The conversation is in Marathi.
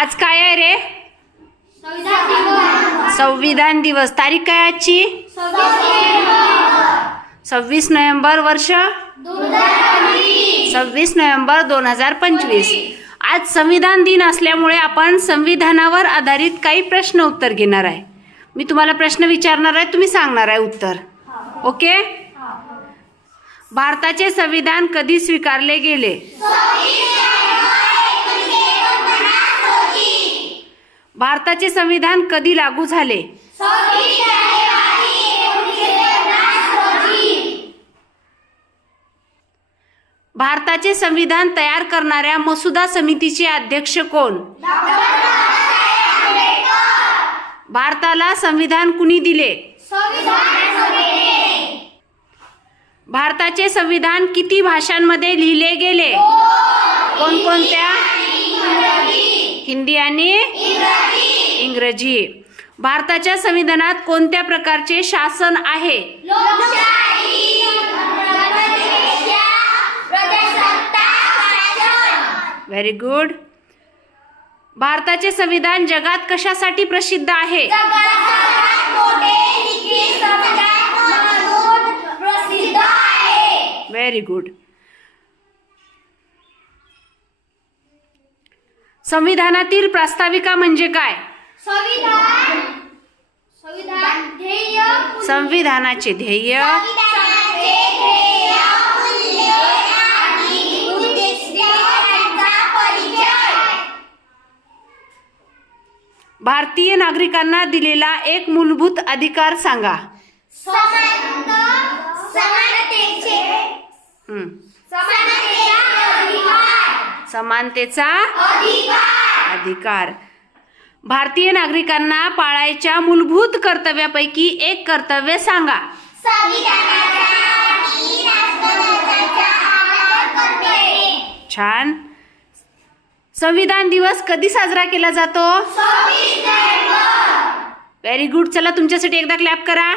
आज काय आहे रे? संविधान दिवस. तारीख काय आजची? 26 नोव्हेंबर. वर्ष 26 नोव्हेंबर 2025. आज संविधान दिन असल्यामुळे आपण संविधानावर आधारित काही प्रश्न उत्तर घेणार आहे. मी तुम्हाला प्रश्न विचारणार आहे, तुम्ही सांगणार आहे उत्तर. ओके. भारताचे संविधान कधी स्वीकारले गेले? भारताचे संविधान कधी लागू झाले? भारताचे संविधान तयार करणाऱ्या मसुदा समितीचे अध्यक्ष कोण? भारताला संविधान कुणी दिले? भारताचे संविधान किती भाषांमध्ये लिहिले गेले? कोणकोणत्या? हिंदी आणि इंग्रजी. भारताच्या संविधानात कोणत्या प्रकारचे शासन आहे? Very good. भारताचे संविधान जगात कशासाठी प्रसिद्ध आहे? Very good. संविधानातील प्रास्ताविका म्हणजे काय? संविधानाचे ध्येय, भारतीय नागरिकांना दिलेला एक मूलभूत अधिकार सांगा. समानतेचा अधिकार. भारतीय नागरिकांना पाळायच्या मूलभूत कर्तव्यापैकी एक कर्तव्य सांगा. छान. संविधान दिवस कधी साजरा केला जातो? Very good. चला तुमच्यासाठी एकदा क्लॅप करा.